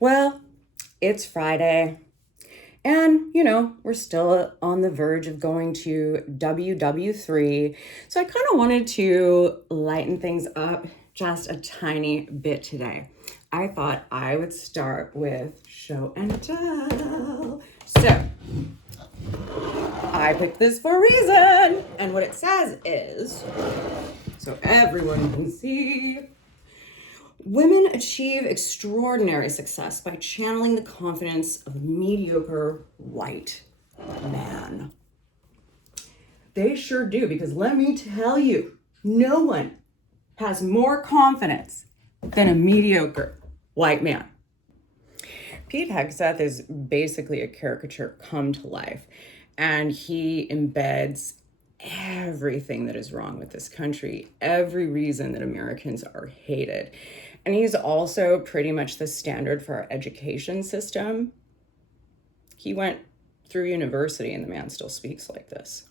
Well, it's Friday, and we're still on the verge of going to WW3. So I kind of wanted to lighten things up just a tiny bit today. I thought I would start with show and tell. So I picked this for a reason, and what it says is, so everyone can see, women achieve extraordinary success by channeling the confidence of a mediocre white man. They sure do, because let me tell you, no one has more confidence than a mediocre white man. Pete Hegseth is basically a caricature come to life, and he embeds everything that is wrong with this country, every reason that Americans are hated. And he's also pretty much the standard for our education system. He went through university and the man still speaks like this.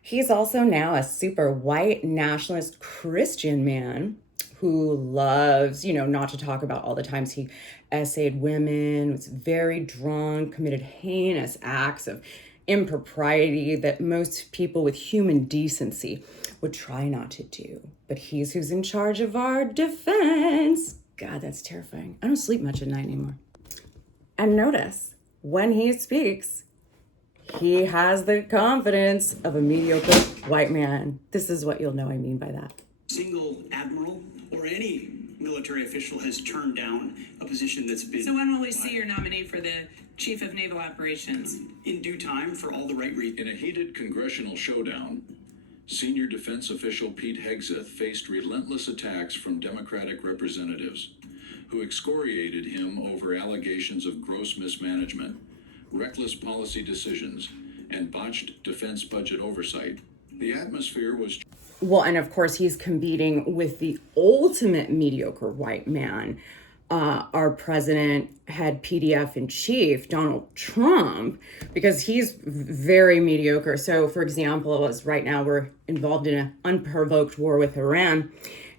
He's also now a super white nationalist Christian man who loves, not to talk about all the times he essayed women, was very drunk, committed heinous acts of impropriety that most people with human decency would try not to do. But he's who's in charge of our defense. God, that's terrifying. I don't sleep much at night anymore. And notice, when he speaks, he has the confidence of a mediocre white man. This is what you'll know I mean by that. Single admiral or any military official has turned down a position that's been... So when will we see your nominee for the Chief of Naval Operations? In due time, for all the right reasons. In a heated congressional showdown, senior defense official Pete Hegseth faced relentless attacks from Democratic representatives who excoriated him over allegations of gross mismanagement, reckless policy decisions, and botched defense budget oversight. The atmosphere was... Well, and of course, he's competing with the ultimate mediocre white man, our president, head PDF in chief, Donald Trump, because he's very mediocre. So, for example, as right now we're involved in an unprovoked war with Iran.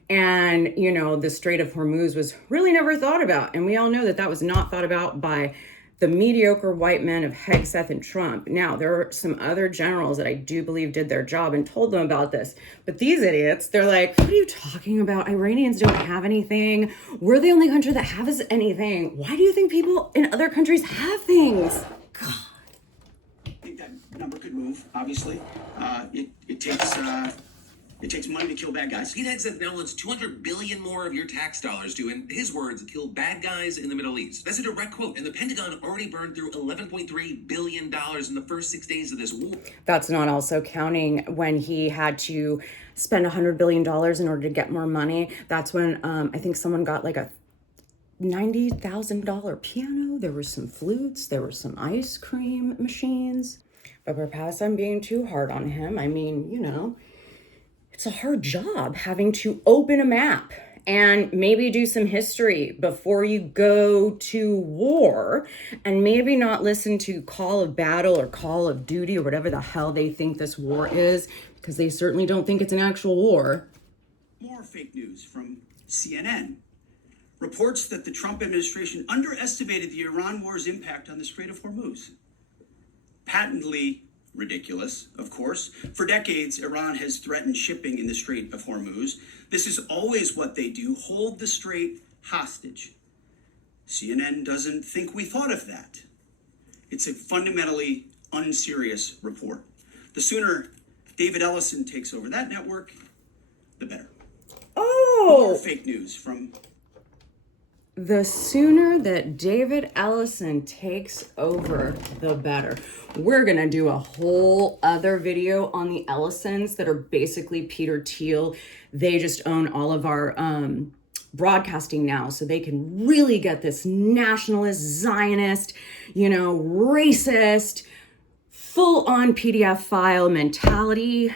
And, the Strait of Hormuz was really never thought about. And we all know that that was not thought about by the mediocre white men of Hegseth and Trump. Now, there are some other generals that I do believe did their job and told them about this. But these idiots, they're like, what are you talking about? Iranians don't have anything. We're the only country that has anything. Why do you think people in other countries have things? God. I think that number could move, obviously. It takes money to kill bad guys. Pete Hegseth now wants $200 billion more of your tax dollars to, in his words, kill bad guys in the Middle East. That's a direct quote. And the Pentagon already burned through $11.3 billion in the first 6 days of this war. That's not also counting when he had to spend $100 billion in order to get more money. That's when I think someone got like a $90,000 piano. There were some flutes. There were some ice cream machines. But perhaps I'm being too hard on him. I mean, it's a hard job having to open a map and maybe do some history before you go to war, and maybe not listen to Call of Battle or Call of Duty or whatever the hell they think this war is, because they certainly don't think it's an actual war. More fake news from CNN. Reports that the Trump administration underestimated the Iran war's impact on the Strait of Hormuz. Patently ridiculous, of course. For decades, Iran has threatened shipping in the Strait of Hormuz. This is always what they do, hold the strait hostage. CNN doesn't think we thought of that. It's a fundamentally unserious report. The sooner David Ellison takes over that network, the better. Oh! More fake news from... The sooner that David Ellison takes over, the better. We're going to do a whole other video on the Ellisons that are basically Peter Thiel. They just own all of our broadcasting now, so they can really get this nationalist, Zionist, racist, full-on PDF file mentality.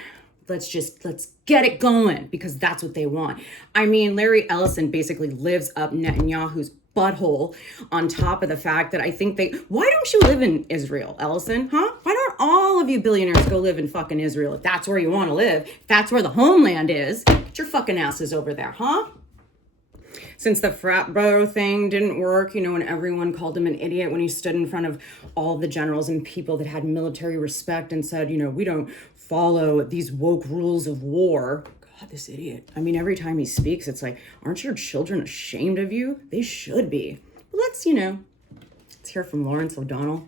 Let's get it going, because that's what they want. I mean, Larry Ellison basically lives up Netanyahu's butthole, on top of the fact that I think why don't you live in Israel, Ellison, huh? Why don't all of you billionaires go live in fucking Israel if that's where you want to live? If that's where the homeland is, get your fucking asses over there, huh? Since the frat bro thing didn't work, you know, and everyone called him an idiot when he stood in front of all the generals and people that had military respect and said, you know, we don't follow these woke rules of war. God, this idiot. I mean, every time he speaks, it's like, aren't your children ashamed of you? They should be. But let's hear from Lawrence O'Donnell,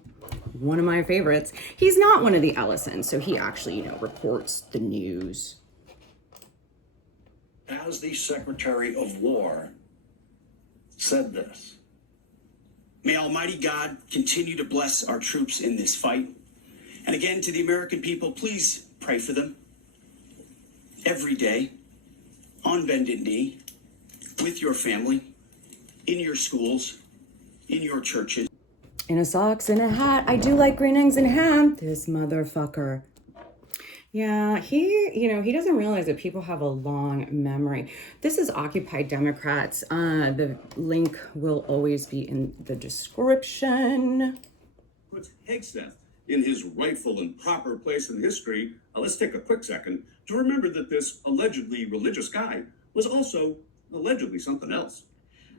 one of my favorites. He's not one of the Ellisons, so he actually, reports the news. As the Secretary of War said this. May Almighty God continue to bless our troops in this fight. And again, to the American people, please pray for them. Every day, on bended knee, with your family, in your schools, in your churches. In a socks and a hat, I do like green eggs and ham. This motherfucker. Yeah, he doesn't realize that people have a long memory. This is Occupy Democrats. The link will always be in the description. Puts Hegseth in his rightful and proper place in history. Let's take a quick second to remember that this allegedly religious guy was also allegedly something else.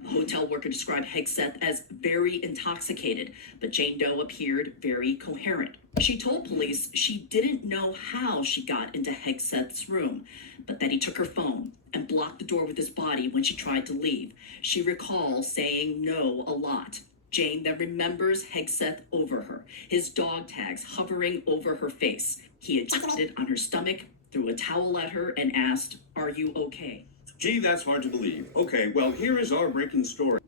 A hotel worker described Hegseth as very intoxicated, but Jane Doe appeared very coherent. She told police she didn't know how she got into Hegseth's room, but that he took her phone and blocked the door with his body when she tried to leave. She recalls saying no a lot. Jane then remembers Hegseth over her, his dog tags hovering over her face. He ejaculated on her stomach, threw a towel at her, and asked, "Are you okay?" Gee, that's hard to believe. Okay, well, here is our breaking story.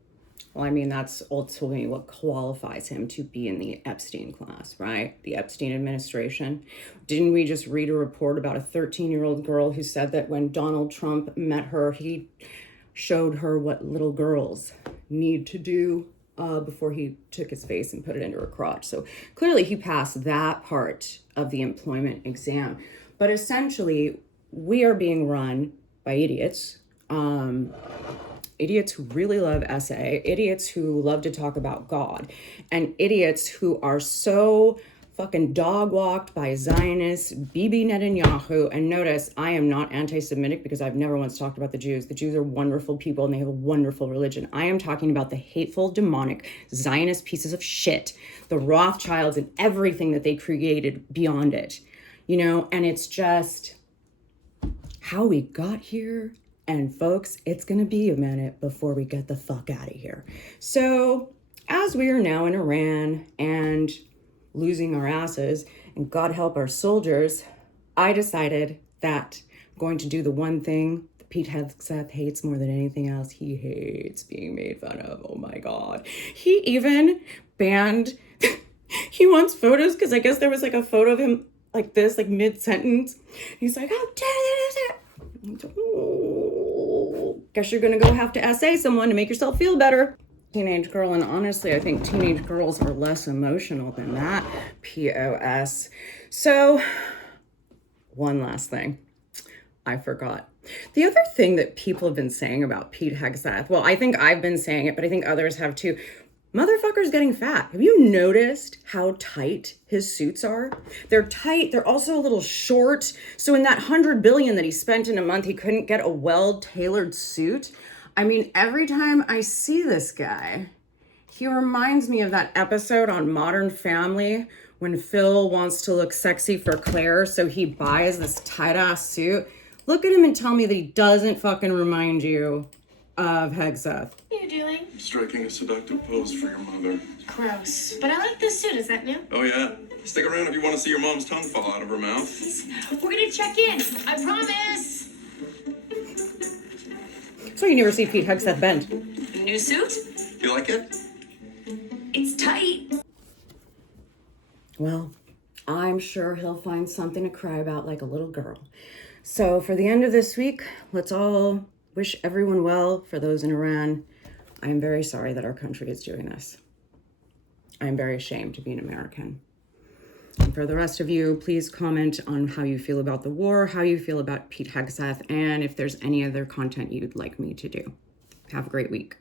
Well, I mean, that's ultimately what qualifies him to be in the Epstein class, right? The Epstein Administration. Didn't we just read a report about a 13-year-old girl who said that when Donald Trump met her, he showed her what little girls need to do before he took his face and put it into her crotch. So clearly he passed that part of the employment exam. But essentially, we are being run by idiots. Idiots who really love essay, idiots who love to talk about God, and idiots who are so fucking dog-walked by Zionists, Bibi Netanyahu. And notice, I am not anti-Semitic because I've never once talked about the Jews. The Jews are wonderful people and they have a wonderful religion. I am talking about the hateful, demonic, Zionist pieces of shit, the Rothschilds and everything that they created beyond it. And it's just how we got here. And folks, it's going to be a minute before we get the fuck out of here. So as we are now in Iran and losing our asses, and God help our soldiers, I decided that I'm going to do the one thing that Pete Hegseth hates more than anything else. He hates being made fun of. Oh my God. He even banned, he wants photos because I guess there was like a photo of him like this, like mid-sentence. He's like, oh, guess you're gonna go have to essay someone to make yourself feel better. Teenage girl, and honestly, I think teenage girls are less emotional than that. POS. So, one last thing. I forgot. The other thing that people have been saying about Pete Hegseth, well, I think I've been saying it, but I think others have too. Motherfucker's getting fat. Have you noticed how tight his suits are? They're tight. They're also a little short. So in that $100 billion that he spent in a month, he couldn't get a well-tailored suit. I mean, every time I see this guy, he reminds me of that episode on Modern Family when Phil wants to look sexy for Claire, so he buys this tight-ass suit. Look at him and tell me that he doesn't fucking remind you of Hegseth. What are you doing? Striking a seductive pose for your mother. Gross. But I like this suit. Is that new? Oh, yeah. Stick around if you want to see your mom's tongue fall out of her mouth. We're gonna check in. I promise. So you never see Pete Hegseth bend. New suit? You like it? It's tight. Well, I'm sure he'll find something to cry about like a little girl. So for the end of this week, let's all wish everyone well. For those in Iran, I am very sorry that our country is doing this. I am very ashamed to be an American. And for the rest of you, please comment on how you feel about the war, how you feel about Pete Hegseth, and if there's any other content you'd like me to do. Have a great week.